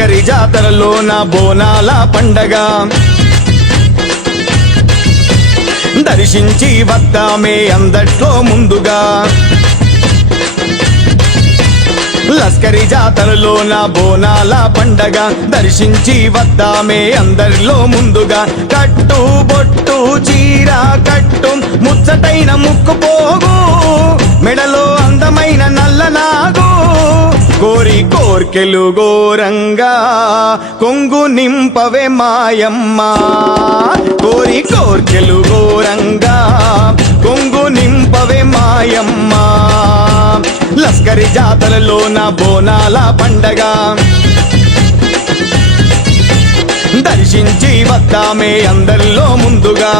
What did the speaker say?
లస్కరి జాతరలోన బోనాల పండగ దర్శించి వద్దామే అందట్లో ముందుగా లస్కరి జాతరలోన బోనాల పండగ దర్శించి వద్దామే అందరిలో ముందుగా కట్టు బొట్టు చీర కట్టు ముచ్చటైన ముక్కు పోగు మెడలో అందమైన నల్లనాగు కోరి కోర్కెలు గోరంగా కొంగు నింపవే మాయమ్మ కోరి కోర్కెలు గోరంగా కొంగు నింపవే మాయమ్మ లస్కరి జాతరలోన బోనాల పండగ దర్శించి వద్దామే అందరిలో ముందుగా